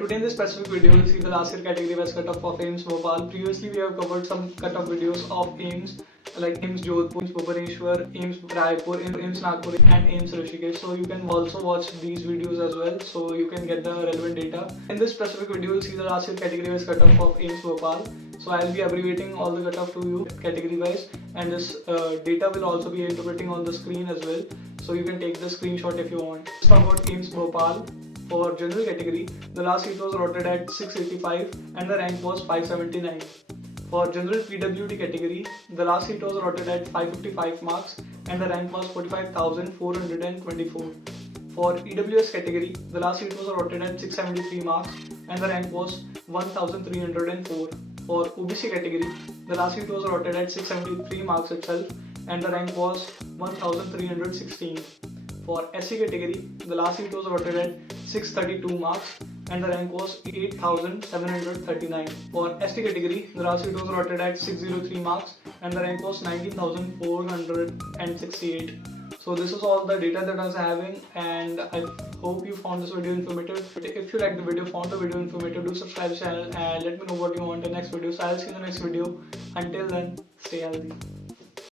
today in this specific video, we'll see the last year category wise cutoff of AIIMS Bhopal. Previously, we have covered some cutoff videos of AIIMS like AIIMS Jodhpur, AIIMS Bhubaneswar, AIIMS Raipur, AIIMS Nagpur and AIIMS Rishikesh. So you can also watch these videos as well, so you can get the relevant data. In this specific video, we'll see the last year category wise cutoff of AIIMS Bhopal. So I'll be abbreviating all the cutoff to you category wise, and this data will also be interpreting on the screen as well. So you can take the screenshot if you want. Let's talk about AIIMS Bhopal. For general category, the last seat was allotted at 685 and the rank was 579. For general PWD category, the last seat was allotted at 555 marks and the rank was 45,424. For EWS category, the last seat was allotted at 673 marks and the rank was 1,304. For OBC category, the last seat was allotted at 673 marks itself and the rank was 1,316. For SC category, the last seat was allotted at 632 marks and the rank was 8,739. For ST category, the last seat was allotted at 603 marks and the rank was 19,468. So this is all the data that I was having, and I hope you found this video informative. If you like the video, found the video informative, do subscribe to the channel and let me know what you want in the next video. So I'll see you in the next video. Until then, stay healthy.